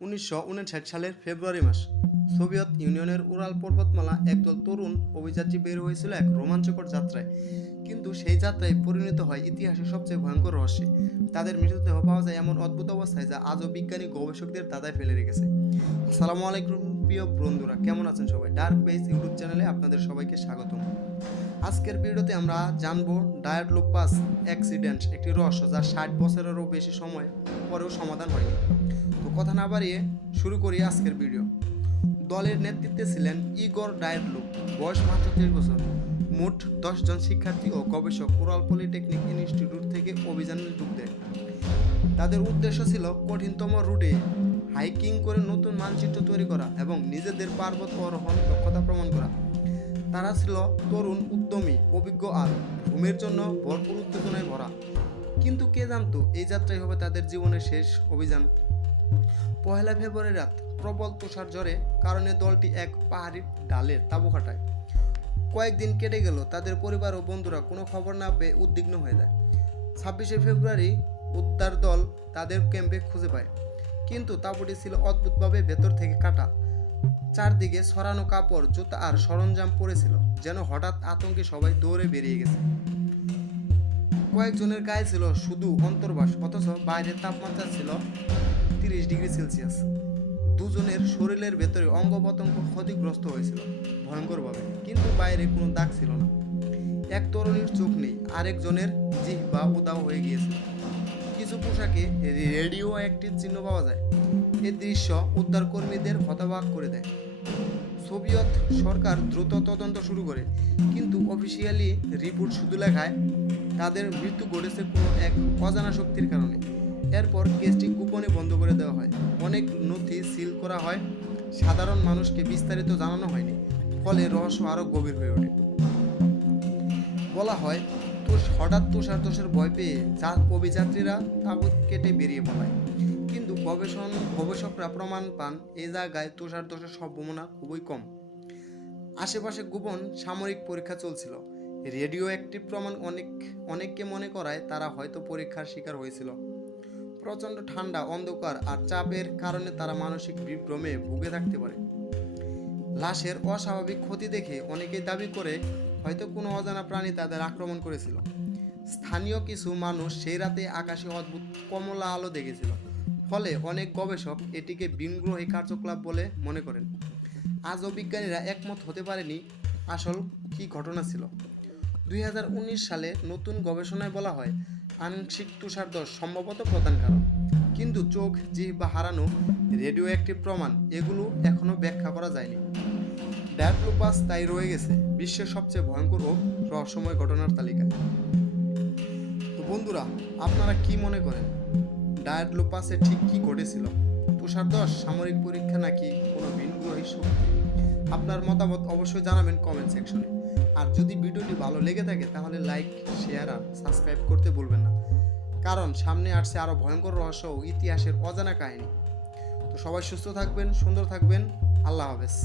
1959 সালের ফেব্রুয়ারি মাস সোভিয়েত ইউনিয়নের উরাল পর্বতমালা একদল তরুণ অভিযাত্রী বের হয়েছিল এক রোমাঞ্চকর যাত্রায়। কিন্তু সেই যাত্রায় পরিণত হয় ইতিহাসের সবচেয়ে ভয়ঙ্কর রহস্যে। তাদের মৃতদেহ পাওয়া যায় এমন অদ্ভুত অবস্থায় যা আজও বিজ্ঞানী গবেষকদের দাদায় ফেলে রেখেছে। আসসালামু আলাইকুম প্রিয় বন্ধুরা, কেমন আছেন সবাই? ডার্ক পেজ ইউটিউব চ্যানেলে আপনাদের সবাইকে স্বাগতম। আজকের ভিডিওতে আমরা জানবো ডায়াডলোপাস অ্যাক্সিডেন্ট, একটি রহস্য যা 60 বছরেরও বেশি সময় পরেও সমাধান হয়নি। তো কথা না বাড়িয়ে শুরু করি আজকের ভিডিও। দলের নেতৃত্বে ছিলেন ইগর ডায়াডলুপ, বয়স মাত্র 30 বছর। মোট 10 জন শিক্ষার্থী ও গবেষক উরাল পলিটেকনিক ইনস্টিটিউট থেকে অভিযানে যোগ দেয়। তাদের উদ্দেশ্য ছিল কঠিনতম রুটে হাইকিং করে নতুন মানচিত্র তৈরি করা এবং নিজেদের পার্বত্য আরোহণ দক্ষতা প্রমাণ করা। তারা ছিল তরুণ, উদ্যমী, অভিজ্ঞ আর ঘুমের জন্য ভরপুর উত্তেজনায় ভরা। কিন্তু কে জানতো এই যাত্রাই হবে তাদের জীবনের শেষ অভিযান। পহেলা ফেব্রুয়ারি রাত প্রবল তুষার ঝড়ে কারণে দলটি এক পাহাড়ি ঢালে তাঁবু খাটায়। কয়েকদিন কেটে গেল, তাদের পরিবার ও বন্ধুরা কোনো খবর না পেয়ে উদ্বিগ্ন হয়ে যায়। 26শে ফেব্রুয়ারি উদ্ধার দল তাদের ক্যাম্পে খুঁজে পায়, কিন্তু তাঁবুটি ছিল অদ্ভুতভাবে ভেতর থেকে কাটা। চারদিকে ছড়ানো কাপড়, জুতা আর সরঞ্জাম পড়েছিল, যেন হঠাৎ আতঙ্কে সবাই দৌড়ে বেরিয়ে গেছে। কয়েকজনের গায়ে ছিল শুধু অন্তর্বাস, অথচ বাইরের তাপমাত্রা ছিল 30 ডিগ্রি সেলসিয়াস। দুজনের শরীরের ভেতরে অঙ্গ প্রত্যঙ্গ ক্ষতিগ্রস্ত হয়েছিল ভয়ঙ্করভাবে, কিন্তু বাইরে কোনো দাগ ছিল না। এক তরুণীর চোখ নেই, আরেকজনের জিহ্বা উধাও হয়ে গিয়েছিল। কিছু পোশাকে রেডিও অ্যাক্টিভ চিহ্ন পাওয়া যায়। এই দৃশ্য উদ্ধারকর্মীদের হতবাক করে দেয়। সোভিয়েত সরকার দ্রুত তদন্ত শুরু করে, কিন্তু অফিসিয়ালি রিপোর্ট শুধু লেখায় তাদের মৃত্যু ঘটেছে কোনো এক অজানা শক্তির কারণে। এরপর কেসটি গোপনে বন্ধ করে দেওয়া হয়, অনেক নথি সিল করা হয়, সাধারণ মানুষকে বিস্তারিত জানানো হয়নি, ফলে রহস্য আরও গভীর হয়ে ওঠে। বলা হয় হঠাৎ তুষারধসের ভয় পেয়ে অভিযাত্রীরা তাঁবুত কেটে বেরিয়ে পড়ায়, কিন্তু গবেষকরা প্রমাণ পান এই জায়গায় তুষারধসের সম্ভাবনা খুবই কম। আশেপাশে গোপন সামরিক পরীক্ষা চলছিল। রেডিও অ্যাক্টিভ প্রমাণ অনেককে মনে করায় তারা হয়তো পরীক্ষার শিকার হয়েছিল। প্রচণ্ড ঠান্ডা, অন্ধকার আর চাপের কারণে তারা মানসিক বিভ্রমে ভুগে থাকতে পারে। লাশের অস্বাভাবিক ক্ষতি দেখে অনেকেই দাবি করে হয়তো কোনো অজানা প্রাণী তাদের আক্রমণ করেছিল। স্থানীয় কিছু মানুষ সেই রাতে আকাশে অদ্ভুত কমলা আলো দেখেছিল, ফলে অনেক গবেষক এটিকে ভিনগ্রহী কার্যকলাপ বলে মনে করেন। আজও বিজ্ঞানীরা একমত হতে পারেনি আসল কী ঘটনা ছিল। 2019 সালে নতুন গবেষণায় বলা হয় আংশিক তুষারধস সম্ভবত প্রধান কারণ, কিন্তু চোখ, জিহ্বা হারানো, রেডিও অ্যাক্টিভ প্রমাণ এগুলো এখনও ব্যাখ্যা করা যায়নি। ডায়াডলোপাস তাই রয়ে গেছে বিশ্বের সবচেয়ে ভয়ঙ্কর ও রহস্যময় ঘটনার তালিকায়। তো বন্ধুরা, আপনারা কি মনে করেন ডায়াডলোপাসে ঠিক কি ঘটেছিল? তুষারধস, সামরিক পরীক্ষা নাকি কোনো ভিনগ্রহী শক্তি? আপনার মতামত অবশ্যই জানাবেন কমেন্ট সেকশনে। আর যদি ভিডিওটি ভালো লেগে থাকে তাহলে লাইক, শেয়ার আর সাবস্ক্রাইব করতে ভুলবেন না, কারণ সামনে আসছে আরও ভয়ঙ্কর রহস্য ও ইতিহাসের অজানা কাহিনী। তো সবাই সুস্থ থাকবেন, সুন্দর থাকবেন। আল্লাহ হাফেজ।